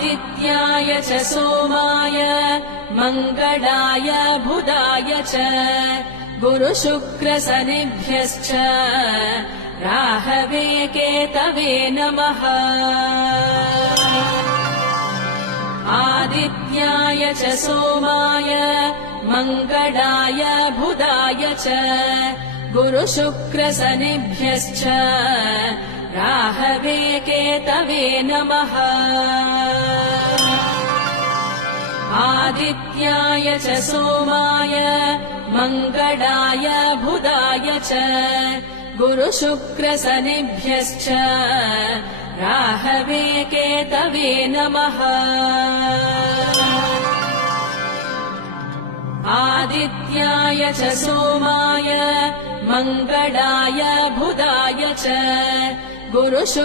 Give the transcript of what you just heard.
आदित्याय च सोमाय मङ्गलाय बुधाय च गुरुशुक्रशनिभ्यश्च राहवे केतवे नमः। आदित्याय च सोमाय मङ्गलाय बुधाय च गुरुशुक्रशनिभ्यश्च राहवे केतवे नमः। आदित्याय च सोमाय मङ्गलाय बुधाय च गुरुशुक्रशनिभ्यश्च राहवे केतवे नमः। आदित्याय च सोमाय मङ्गलाय बुधाय च